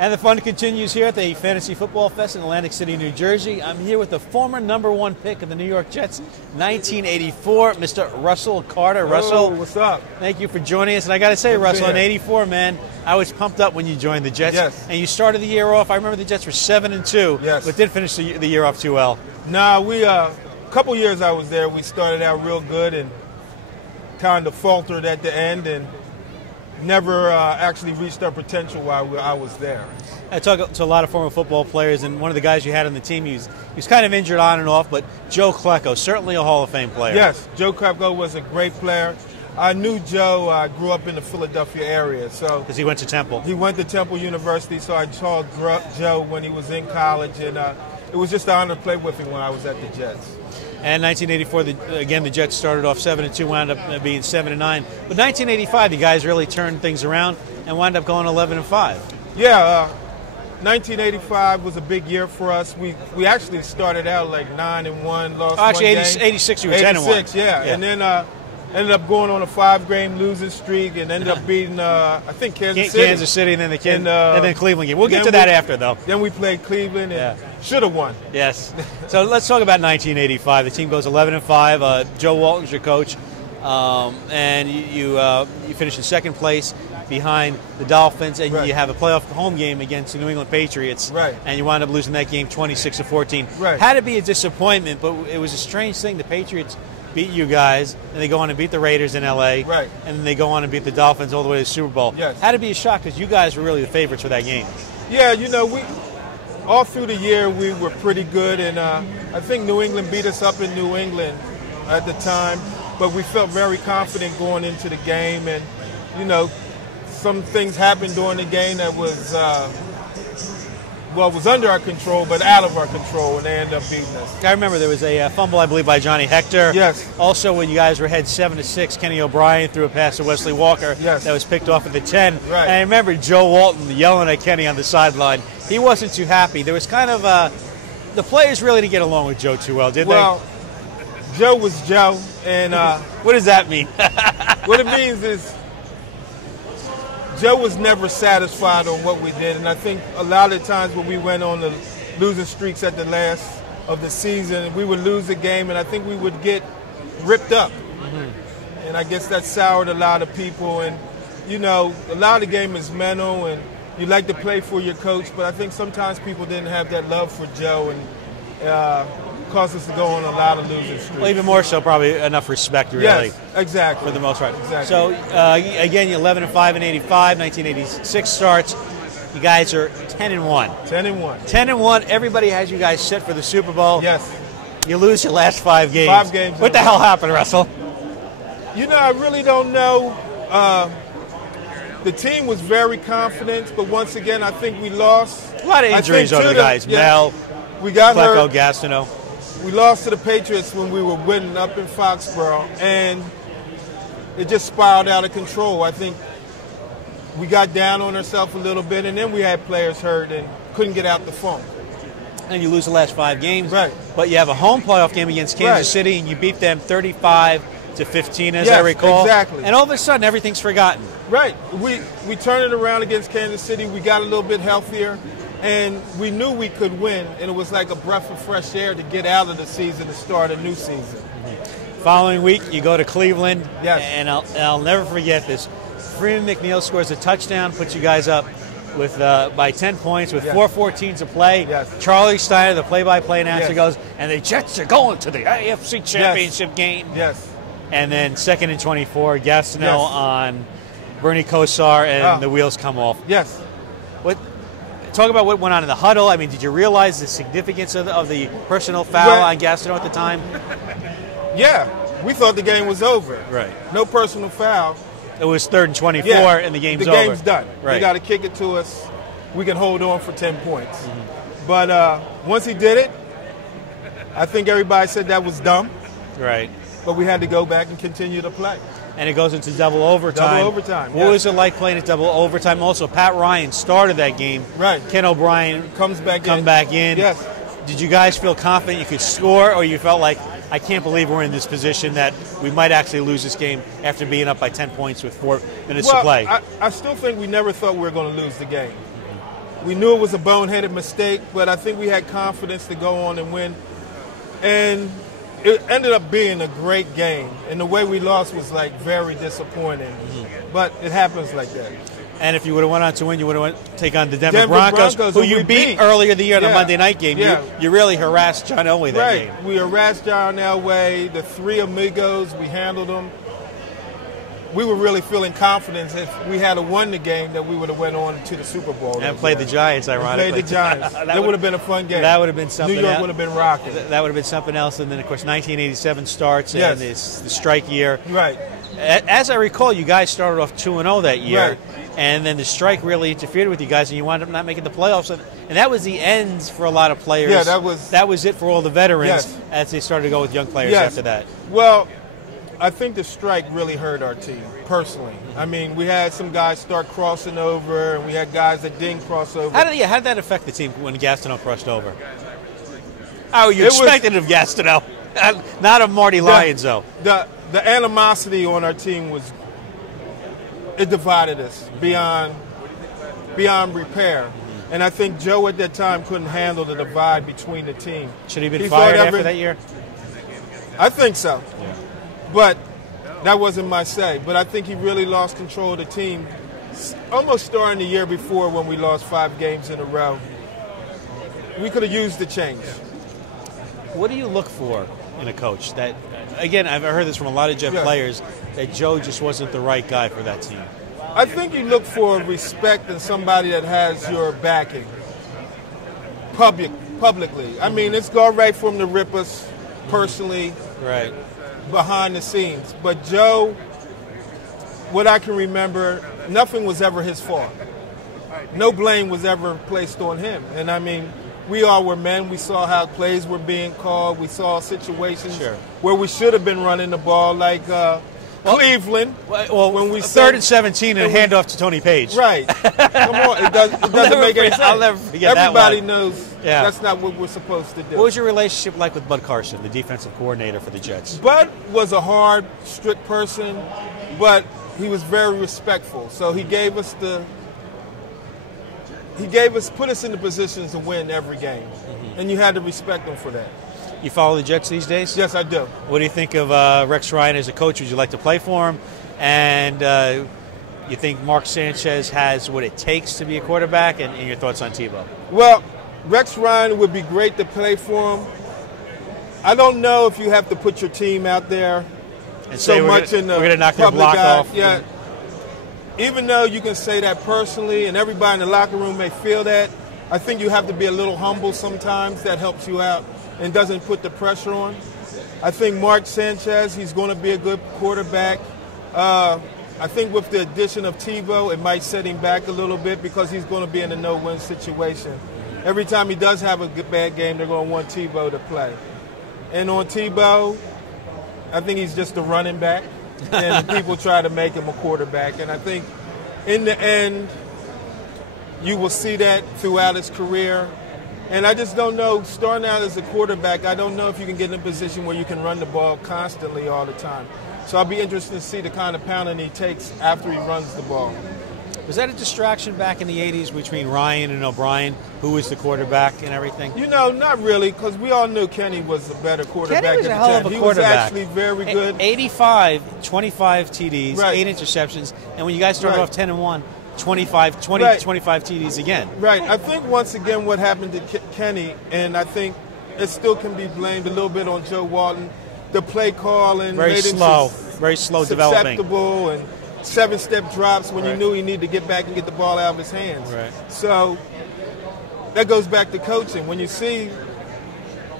And the fun continues here at the Fantasy Football Fest in Atlantic City, New Jersey. I'm here with the former #1 pick of the New York Jets, 1984, Mr. Russell Carter. Russell, what's up? Thank you for joining us. And I got to say, Russell, in '84, man, I was pumped up when you joined the Jets. Yes. And you started the year off. I remember the Jets were 7-2, yes, but did finish the year off too well. Nah, a couple years I was there, we started out real good and kind of faltered at the end and never actually reached our potential while I was there. I talk to a lot of former football players, and one of the guys you had on the team, he was kind of injured on and off, but Joe Klecko, certainly a Hall of Fame player. Yes, Joe Klecko was a great player. I knew Joe. I grew up in the Philadelphia area, so because he went to Temple. He went to Temple University, so I saw Joe when he was in college, and it was just an honor to play with him when I was at the Jets. And 1984, again, the Jets started off 7-2, wound up being 7-9. But 1985, the guys really turned things around and wound up going 11-5. Yeah, 1985 was a big year for us. We actually started out like 9-1, lost actually, one game. 86, you were 10-1. Yeah, and then ended up going on a 5-game losing streak and ended up beating, I think, Kansas City. And then Cleveland game. We'll get to that after, though. Then we played Cleveland and should have won. Yes. So let's talk about 1985. The team goes 11-5. Joe Walton's your coach, and you finish in second place behind the Dolphins, and you have a playoff home game against the New England Patriots, and you wind up losing that game 26-14. Had to be a disappointment, but it was a strange thing. The Patriots beat you guys, and they go on and beat the Raiders in L.A., and then they go on and beat the Dolphins all the way to the Super Bowl. Had to be a shock because you guys were really the favorites for that game. Yeah, you know, all through the year we were pretty good, and I think New England beat us up in New England at the time, but we felt very confident going into the game, and, you know, some things happened during the game that was was under our control, but out of our control, and they ended up beating us. I remember there was a fumble, I believe, by Johnny Hector. Yes. Also, when you guys were ahead 7-6, Kenny O'Brien threw a pass to Wesley Walker that was picked off at the 10. And I remember Joe Walton yelling at Kenny on the sideline. He wasn't too happy. There was kind of the players really didn't get along with Joe too well, did they? Well, Joe was Joe, and what does that mean? What it means is Joe was never satisfied on what we did, and I think a lot of times when we went on the losing streaks at the last of the season, we would lose a game, and I think we would get ripped up. And I guess that soured a lot of people, and, you know, a lot of the game is mental, and you like to play for your coach, but I think sometimes people didn't have that love for Joe, and caused us to go on a lot of losing streaks. Well, even more so, probably enough respect, really. Yes, exactly. For the most part. Exactly. So, again, you're 11-5 in '85. 1986 starts. You guys are 10-1. 10-1. 10-1. Everybody has you guys set for the Super Bowl. Yes. You lose your last 5 games. 5 games. What the hell happened, Russell? You know, I really don't know. The team was very confident, but once again, I think we lost. A lot of injuries on the guys. Mel, we got Klecko, hurt. Gastineau. We lost to the Patriots when we were winning up in Foxborough, and it just spiraled out of control. I think we got down on ourselves a little bit, and then we had players hurt and couldn't get out the funk. And you lose the last 5 games. But you have a home playoff game against Kansas City, and you beat them 35-15, as I recall. Exactly. And all of a sudden, everything's forgotten. Right. We turned it around against Kansas City. We got a little bit healthier. And we knew we could win, and it was like a breath of fresh air to get out of the season to start a new season. Following week, you go to Cleveland, and I'll never forget this. Freeman McNeil scores a touchdown, puts you guys up with by 10 points with 4:14 to play. Charlie Steiner, the play-by-play announcer, goes, and the Jets are going to the AFC Championship game. And then 2nd and 24, Gastineau on Bernie Kosar, and the wheels come off. Talk about what went on in the huddle. I mean, did you realize the significance of the personal foul on Gastineau at the time? Yeah, we thought the game was over. No personal foul. It was 3rd and 24, and the game's over. The game's done. They got to kick it to us. We can hold on for 10 points. But once he did it, I think everybody said that was dumb. But we had to go back and continue to play. And it goes into double overtime. Double overtime, What was it like playing at double overtime? Also, Pat Ryan started that game. Ken O'Brien comes back in. Did you guys feel confident you could score, or you felt like, I can't believe we're in this position that we might actually lose this game after being up by 10 points with 4 minutes to play? I still think we never thought we were going to lose the game. We knew it was a boneheaded mistake, but I think we had confidence to go on and win. And it ended up being a great game. And the way we lost was like very disappointing. But it happens like that. And if you would have went on to win, you would have take on the Denver Broncos, who you beat earlier the year in the Monday night game. You really harassed John Elway that game. Right. We harassed John Elway, the three amigos. We handled them. We were really feeling confident if we had won the game that we would have went on to the Super Bowl. And played the Giants, ironically. Played the Giants. That would have been a fun game. That would have been something. New York would have been rocking. That would have been something else. And then, of course, 1987 starts, and it's the strike year. Right. As I recall, you guys started off 2-0 that year, and then the strike really interfered with you guys, and you wound up not making the playoffs. And that was the ends for a lot of players. Yeah, that was it for all the veterans as they started to go with young players after that. Well, I think the strike really hurt our team, personally. I mean, we had some guys start crossing over, and we had guys that didn't cross over. How did that affect the team when Gastineau crossed over? Oh, you expected of Gastineau, not of Marty Lyons, though. The animosity on our team it divided us beyond repair. And I think Joe at that time couldn't handle the divide between the team. Should he have been fired after that year? I think so. Yeah. But that wasn't my say. But I think he really lost control of the team almost starting the year before when we lost 5 games in a row. We could have used the change. What do you look for in a coach? That, again, I've heard this from a lot of Jet players, that Joe just wasn't the right guy for that team. I think you look for respect in somebody that has your backing publicly. I mean, it's all right for him to rip us personally behind the scenes. But Joe, what I can remember, nothing was ever his fault. No blame was ever placed on him. And, I mean, we all were men. We saw how plays were being called. We saw situations where we should have been running the ball, like Cleveland. Well, when we 3rd and 17 and a handoff to Tony Page. Right. Come on. It doesn't make any sense. I'll never forget that one. Everybody knows that's not what we're supposed to do. What was your relationship like with Bud Carson, the defensive coordinator for the Jets? Bud was a hard, strict person, but he was very respectful. So he gave us put us in the positions to win every game. And you had to respect him for that. You follow the Jets these days? Yes, I do. What do you think of Rex Ryan as a coach? Would you like to play for him? And you think Mark Sanchez has what it takes to be a quarterback? And your thoughts on Tebow? Well, Rex Ryan would be great to play for him. I don't know if you have to put your team out there and so much in the we're going to knock their block off. Yeah. Even though you can say that personally and everybody in the locker room may feel that, I think you have to be a little humble sometimes. That helps you out and doesn't put the pressure on. I think Mark Sanchez, he's going to be a good quarterback. I think with the addition of Tebow, it might set him back a little bit because he's going to be in a no-win situation. Every time he does have a bad game, they're going to want Tebow to play. And on Tebow, I think he's just a running back. And people try to make him a quarterback. And I think in the end, you will see that throughout his career. And I just don't know, starting out as a quarterback, I don't know if you can get in a position where you can run the ball constantly all the time. So I'll be interested to see the kind of pounding he takes after he runs the ball. Was that a distraction back in the 80s between Ryan and O'Brien, who was the quarterback and everything? You know, not really, because we all knew Kenny was a better quarterback. Kenny was a hell of a quarterback. He was actually very good. 85, 25 TDs, 8 interceptions, and when you guys started off 10-1, 25 TDs again. Right. I think once again what happened to Kenny, and I think it still can be blamed a little bit on Joe Walton, the play calling very slow developing. Susceptible and 7-step drops when you knew he needed to get back and get the ball out of his hands. Right. So that goes back to coaching. When you see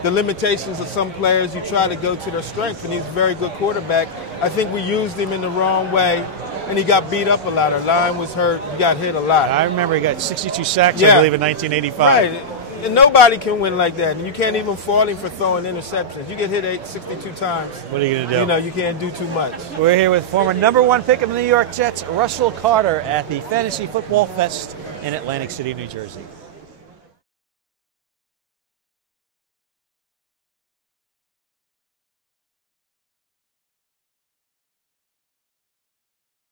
the limitations of some players, you try to go to their strength, and he's a very good quarterback. I think we used him in the wrong way, and he got beat up a lot. Our line was hurt. He got hit a lot. I remember he got 62 sacks, I believe, in 1985. Right. And nobody can win like that. And you can't even fault him for throwing interceptions. You get hit 62 times. What are you going to do? You know, you can't do too much. We're here with former #1 pick of the New York Jets, Russell Carter, at the Fantasy Football Fest in Atlantic City, New Jersey.